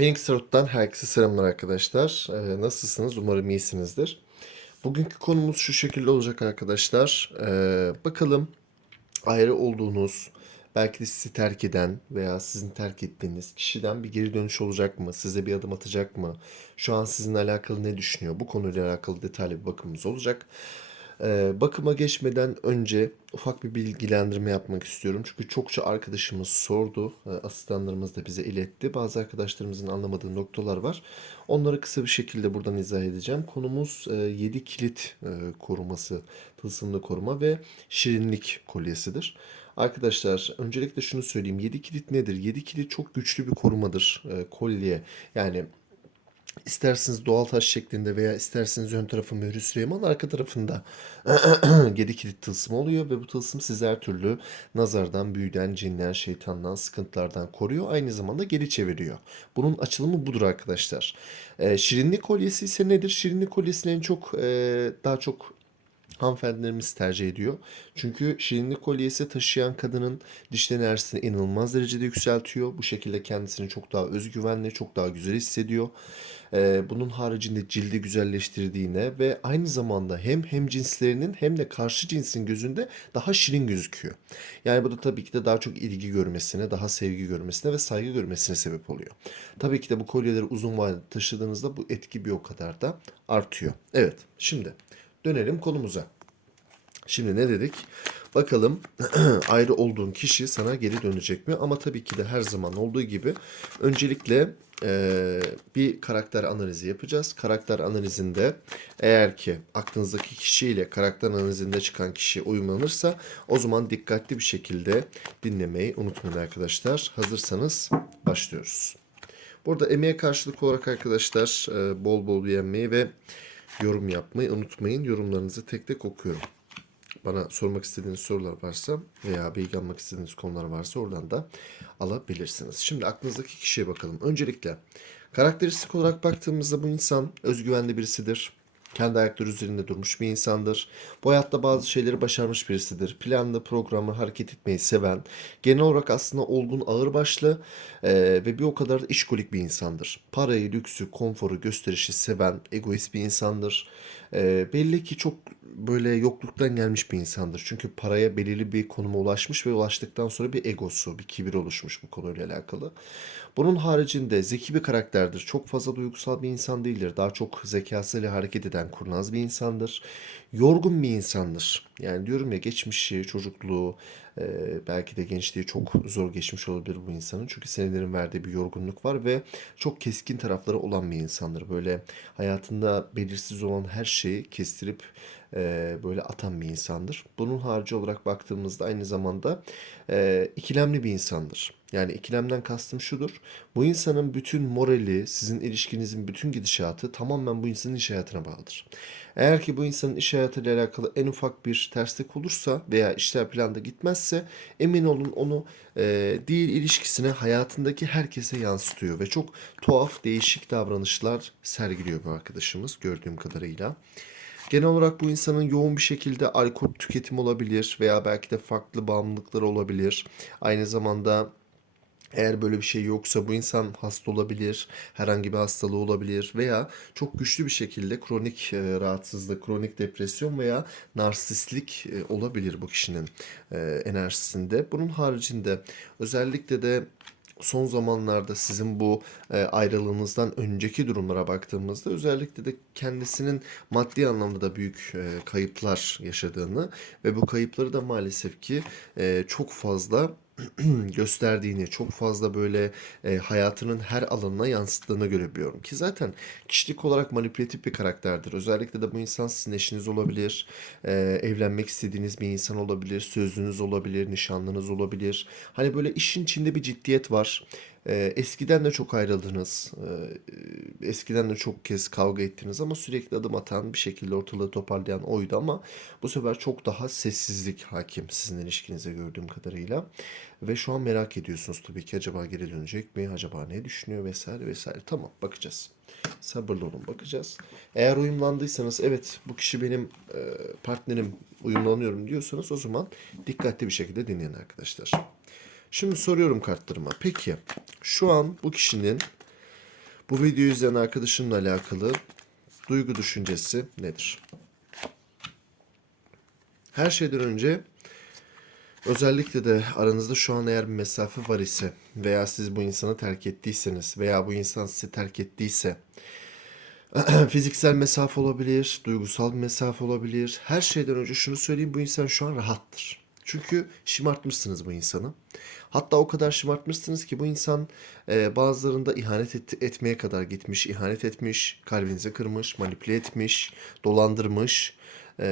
Phoenix Tarot'tan herkese selamlar arkadaşlar. Ee, nasılsınız? Umarım iyisinizdir. Bugünkü konumuz şu şekilde olacak arkadaşlar. Ee, bakalım ayrı olduğunuz, belki de sizi terk eden veya sizin terk ettiğiniz kişiden bir geri dönüş olacak mı? Size bir adım atacak mı? Şu an sizinle alakalı ne düşünüyor? Bu konuyla alakalı detaylı bir bakımımız olacak. Ee, bakıma geçmeden önce ufak bir bilgilendirme yapmak istiyorum. Çünkü çokça arkadaşımız sordu. Ee, asistanlarımız da bize iletti. Bazı arkadaşlarımızın anlamadığı noktalar var. Onları kısa bir şekilde buradan izah edeceğim. Konumuz 7 kilit e, koruması, tılsımlı koruma ve şirinlik kolyesidir. Arkadaşlar öncelikle şunu söyleyeyim. 7 kilit nedir? 7 kilit çok güçlü bir korumadır. E, kolye yani İsterseniz doğal taş şeklinde veya isterseniz ön tarafı mührü Süleyman arka tarafında 7 kilit tılsım oluyor ve bu tılsım sizi her türlü nazardan, büyüden, cinden, şeytandan, sıkıntılardan koruyor. Aynı zamanda geri çeviriyor. Bunun açılımı budur arkadaşlar. Ee, şirinlik kolyesi ise nedir? Şirinlik kolyesini en çok e, daha çok hanımefendilerimiz tercih ediyor. Çünkü şirinlik kolyesi taşıyan kadının dişli enerjisini inanılmaz derecede yükseltiyor. Bu şekilde kendisini çok daha özgüvenli, çok daha güzel hissediyor. Ee, bunun haricinde cildi güzelleştirdiğine ve aynı zamanda hem hem cinslerinin hem de karşı cinsin gözünde daha şirin gözüküyor. Yani bu da tabii ki de daha çok ilgi görmesine, daha sevgi görmesine ve saygı görmesine sebep oluyor. Tabii ki de bu kolyeleri uzun vadede taşıdığınızda bu etki bir o kadar da artıyor. Evet, şimdi dönelim konumuza. Şimdi ne dedik? Bakalım ayrı olduğun kişi sana geri dönecek mi? Ama tabii ki de her zaman olduğu gibi öncelikle eee, bir karakter analizi yapacağız. Karakter analizinde eğer ki aklınızdaki kişiyle karakter analizinde çıkan kişi uyumlanırsa o zaman dikkatli bir şekilde dinlemeyi unutmayın arkadaşlar. Hazırsanız başlıyoruz. Burada emeğe karşılık olarak arkadaşlar e, bol bol beğenmeyi ve yorum yapmayı unutmayın. Yorumlarınızı tek tek okuyorum. Bana sormak istediğiniz sorular varsa veya bilgi almak istediğiniz konular varsa oradan da alabilirsiniz. Şimdi aklınızdaki kişiye bakalım. Öncelikle karakteristik olarak baktığımızda bu insan özgüvenli birisidir. Kendi ayakları üzerinde durmuş bir insandır. Bu hayatta bazı şeyleri başarmış birisidir. Planlı, programlı hareket etmeyi seven, genel olarak aslında olgun, ağırbaşlı eee, ve bir o kadar da işkolik bir insandır. Parayı, lüksü, konforu, gösterişi seven, egoist bir insandır. Eee, belli ki çok böyle yokluktan gelmiş bir insandır. Çünkü paraya belirli bir konuma ulaşmış ve ulaştıktan sonra bir egosu, bir kibir oluşmuş bu konuyla alakalı. Bunun haricinde zeki bir karakterdir. Çok fazla duygusal bir insan değildir. Daha çok zekasıyla hareket eden kurnaz bir insandır. Yorgun bir insandır. Yani diyorum ya geçmişi, çocukluğu, e, belki de gençliği çok zor geçmiş olabilir bu insanın. Çünkü senelerin verdiği bir yorgunluk var ve çok keskin tarafları olan bir insandır. Böyle hayatında belirsiz olan her şeyi kestirip e, böyle atan bir insandır. Bunun harici olarak baktığımızda aynı zamanda e, ikilemli bir insandır. Yani ikilemden kastım şudur. Bu insanın bütün morali, sizin ilişkinizin bütün gidişatı tamamen bu insanın iş hayatına bağlıdır. Eğer ki bu insanın iş hayatıyla alakalı en ufak bir terslik olursa veya işler planda gitmezse emin olun onu e, değil ilişkisine hayatındaki herkese yansıtıyor ve çok tuhaf değişik davranışlar sergiliyor bu arkadaşımız gördüğüm kadarıyla. Genel olarak bu insanın yoğun bir şekilde alkol tüketimi olabilir veya belki de farklı bağımlılıkları olabilir. Aynı zamanda eğer böyle bir şey yoksa bu insan hasta olabilir, herhangi bir hastalığı olabilir veya çok güçlü bir şekilde kronik e, rahatsızlık, kronik depresyon veya narsistlik e, olabilir bu kişinin e, enerjisinde. Bunun haricinde özellikle de son zamanlarda sizin bu e, ayrılığınızdan önceki durumlara baktığımızda özellikle de kendisinin maddi anlamda da büyük e, kayıplar yaşadığını ve bu kayıpları da maalesef ki e, çok fazla gösterdiğini, çok fazla böyle e, hayatının her alanına yansıttığını görebiliyorum. Ki zaten kişilik olarak manipülatif bir karakterdir. Özellikle de bu insan sizin eşiniz olabilir, e, evlenmek istediğiniz bir insan olabilir, sözünüz olabilir, nişanlınız olabilir. Hani böyle işin içinde bir ciddiyet var. E, eskiden de çok ayrıldınız. E, eskiden de çok kez kavga ettiniz ama sürekli adım atan bir şekilde ortalığı toparlayan oydu ama bu sefer çok daha sessizlik hakim sizin ilişkinize gördüğüm kadarıyla. Ve şu an merak ediyorsunuz tabii ki acaba geri dönecek mi? Acaba ne düşünüyor vesaire vesaire. Tamam bakacağız. Sabırlı olun bakacağız. Eğer uyumlandıysanız evet bu kişi benim e, partnerim uyumlanıyorum diyorsanız o zaman dikkatli bir şekilde dinleyin arkadaşlar. Şimdi soruyorum kartlarıma. Peki şu an bu kişinin Bu videoyu izleyen arkadaşımla alakalı duygu düşüncesi nedir? Her şeyden önce özellikle de aranızda şu an eğer bir mesafe var ise veya siz bu insanı terk ettiyseniz veya bu insan sizi terk ettiyse fiziksel mesafe olabilir, duygusal bir mesafe olabilir. Her şeyden önce şunu söyleyeyim bu insan şu an rahattır. Çünkü şımartmışsınız bu insanı. Hatta o kadar şımartmışsınız ki bu insan e, bazılarında ihanet et- etmeye kadar gitmiş, ihanet etmiş, kalbinizi kırmış, manipüle etmiş, dolandırmış e,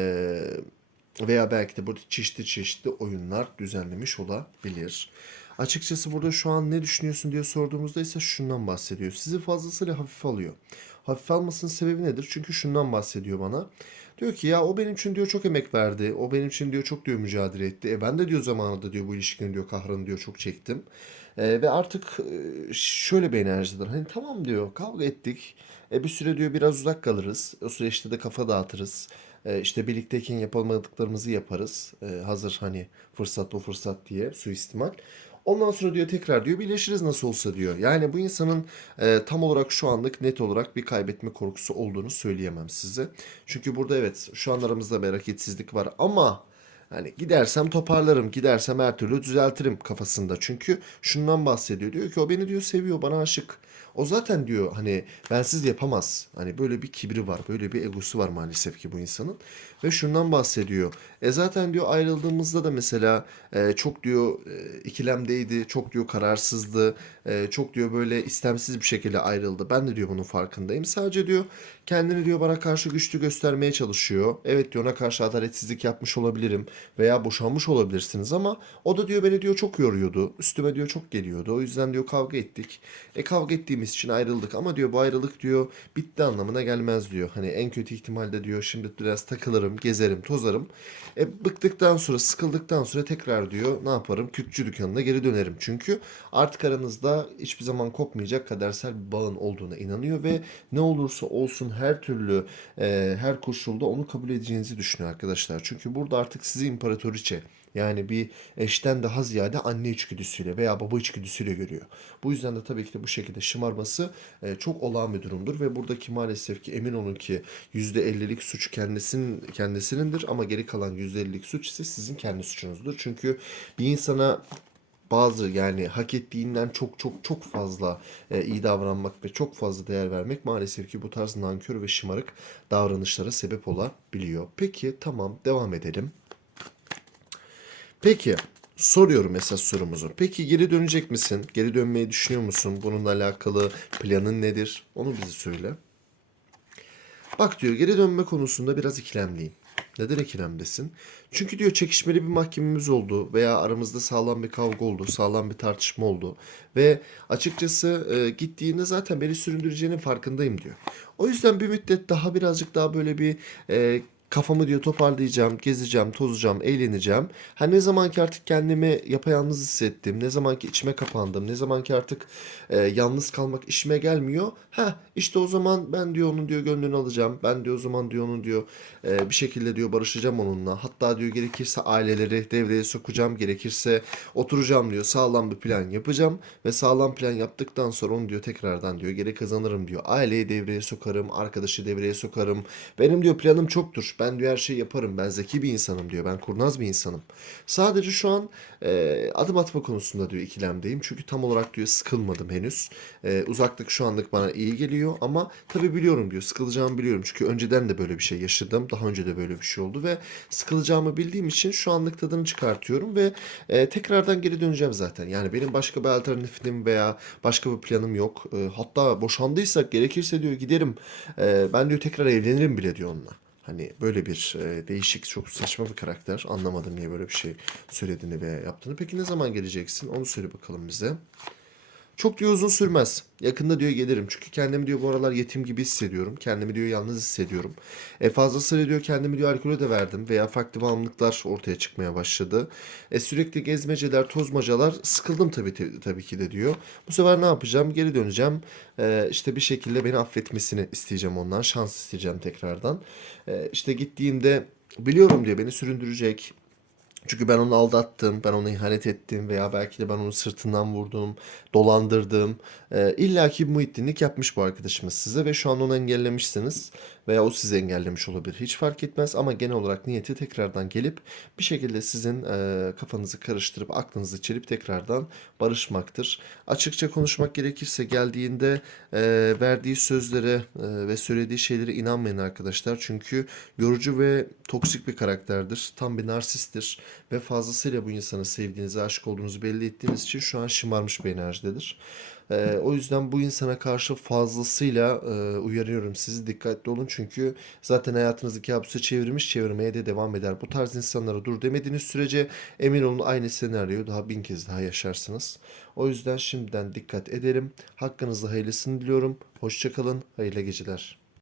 veya belki de burada çeşitli çeşitli oyunlar düzenlemiş olabilir. Açıkçası burada şu an ne düşünüyorsun diye sorduğumuzda ise şundan bahsediyor. Sizi fazlasıyla hafife alıyor. Hafife almasının sebebi nedir? Çünkü şundan bahsediyor bana. Diyor ki ya o benim için diyor çok emek verdi. O benim için diyor çok diyor mücadele etti. E ben de diyor zamanında diyor bu ilişkinin diyor kahrını diyor çok çektim. E, ve artık e, şöyle bir enerjidir. Hani tamam diyor kavga ettik. E, bir süre diyor biraz uzak kalırız. O süreçte de kafa dağıtırız. E, işte birlikteyken yapamadıklarımızı yaparız. E, hazır hani fırsat o fırsat diye suistimal. Ondan sonra diyor tekrar diyor birleşiriz nasıl olsa diyor. Yani bu insanın e, tam olarak şu anlık net olarak bir kaybetme korkusu olduğunu söyleyemem size. Çünkü burada evet şu an aramızda bir hareketsizlik var ama hani gidersem toparlarım, gidersem her türlü düzeltirim kafasında. Çünkü şundan bahsediyor. Diyor ki o beni diyor seviyor, bana aşık. O zaten diyor hani bensiz yapamaz. Hani böyle bir kibri var, böyle bir egosu var maalesef ki bu insanın. Ve şundan bahsediyor. E zaten diyor ayrıldığımızda da mesela e, çok diyor e, ikilemdeydi, çok diyor kararsızdı, e, çok diyor böyle istemsiz bir şekilde ayrıldı. Ben de diyor bunun farkındayım. Sadece diyor kendini diyor bana karşı güçlü göstermeye çalışıyor. Evet diyor ona karşı adaletsizlik yapmış olabilirim veya boşanmış olabilirsiniz ama o da diyor beni diyor çok yoruyordu. Üstüme diyor çok geliyordu. O yüzden diyor kavga ettik. E kavga ettiğimiz için ayrıldık ama diyor bu ayrılık diyor bitti anlamına gelmez diyor. Hani en kötü ihtimalde diyor şimdi biraz takılırım, gezerim, tozarım. E bıktıktan sonra, sıkıldıktan sonra tekrar diyor ne yaparım? Kürkçü dükkanına geri dönerim. Çünkü artık aranızda hiçbir zaman kopmayacak kadersel bir bağın olduğuna inanıyor ve ne olursa olsun her türlü e, her koşulda onu kabul edeceğinizi düşünüyor arkadaşlar. Çünkü burada artık sizi imparatoriçe yani bir eşten daha ziyade anne içgüdüsüyle veya baba içgüdüsüyle görüyor. Bu yüzden de tabii ki de bu şekilde şımarması e, çok olağan bir durumdur ve buradaki maalesef ki emin olun ki %50'lik suç kendisinin kendisinindir ama geri kalan %50'lik suç ise sizin kendi suçunuzdur. Çünkü bir insana bazı yani hak ettiğinden çok çok çok fazla e, iyi davranmak ve çok fazla değer vermek maalesef ki bu tarz nankör ve şımarık davranışlara sebep olabiliyor. Peki tamam devam edelim. Peki soruyorum esas sorumuzu. Peki geri dönecek misin? Geri dönmeyi düşünüyor musun? Bununla alakalı planın nedir? Onu bize söyle. Bak diyor geri dönme konusunda biraz ikilemliyim. Neden ikilemdesin? Çünkü diyor çekişmeli bir mahkememiz oldu veya aramızda sağlam bir kavga oldu, sağlam bir tartışma oldu ve açıkçası e, gittiğinde zaten beni süründüreceğinin farkındayım diyor. O yüzden bir müddet daha birazcık daha böyle bir e, kafamı diyor toparlayacağım, gezeceğim, tozacağım, eğleneceğim. Ha ne zaman ki artık kendimi yapayalnız hissettim, ne zaman ki içime kapandım, ne zaman ki artık e, yalnız kalmak işime gelmiyor. Ha işte o zaman ben diyor onun diyor gönlünü alacağım. Ben diyor o zaman diyor onun diyor e, bir şekilde diyor barışacağım onunla. Hatta diyor gerekirse aileleri devreye sokacağım, gerekirse oturacağım diyor. Sağlam bir plan yapacağım ve sağlam plan yaptıktan sonra onu diyor tekrardan diyor geri kazanırım diyor. Aileyi devreye sokarım, arkadaşı devreye sokarım. Benim diyor planım çoktur. Ben diyor her şeyi yaparım. Ben zeki bir insanım diyor. Ben kurnaz bir insanım. Sadece şu an e, adım atma konusunda diyor ikilemdeyim. Çünkü tam olarak diyor sıkılmadım henüz. E, uzaklık şu anlık bana iyi geliyor ama tabii biliyorum diyor. Sıkılacağımı biliyorum. Çünkü önceden de böyle bir şey yaşadım. Daha önce de böyle bir şey oldu ve sıkılacağımı bildiğim için şu anlık tadını çıkartıyorum ve e, tekrardan geri döneceğim zaten. Yani benim başka bir alternatifim veya başka bir planım yok. E, hatta boşandıysak gerekirse diyor giderim. E, ben diyor tekrar evlenirim bile diyor onunla. Hani böyle bir e, değişik, çok saçma bir karakter. Anlamadım niye böyle bir şey söylediğini veya yaptığını. Peki ne zaman geleceksin? Onu söyle bakalım bize. Çok diyor uzun sürmez. Yakında diyor gelirim. Çünkü kendimi diyor bu aralar yetim gibi hissediyorum. Kendimi diyor yalnız hissediyorum. E fazlasıyla diyor kendimi diyor alkole de verdim. Veya farklı bağımlılıklar ortaya çıkmaya başladı. E sürekli gezmeceler, tozmacalar sıkıldım tabii, tabii ki de diyor. Bu sefer ne yapacağım? Geri döneceğim. E, işte bir şekilde beni affetmesini isteyeceğim ondan. Şans isteyeceğim tekrardan. E, işte gittiğinde biliyorum diyor beni süründürecek Çünkü ben onu aldattım, ben ona ihanet ettim veya belki de ben onu sırtından vurdum, dolandırdım. Ee, İlla ki bir muhittinlik yapmış bu arkadaşımız size ve şu an onu engellemişsiniz veya o sizi engellemiş olabilir. Hiç fark etmez ama genel olarak niyeti tekrardan gelip bir şekilde sizin e, kafanızı karıştırıp aklınızı çelip tekrardan barışmaktır. Açıkça konuşmak gerekirse geldiğinde e, verdiği sözlere e, ve söylediği şeylere inanmayın arkadaşlar. Çünkü yorucu ve toksik bir karakterdir. Tam bir narsisttir ve fazlasıyla bu insanı sevdiğinizi, aşık olduğunuzu belli ettiğiniz için şu an şımarmış bir enerjidedir. Ee, o yüzden bu insana karşı fazlasıyla e, uyarıyorum sizi dikkatli olun çünkü zaten hayatınızı kabusa çevirmiş çevirmeye de devam eder. Bu tarz insanlara dur demediğiniz sürece emin olun aynı senaryoyu daha bin kez daha yaşarsınız. O yüzden şimdiden dikkat edelim. Hakkınızda hayırlısını diliyorum. Hoşçakalın, hayırlı geceler.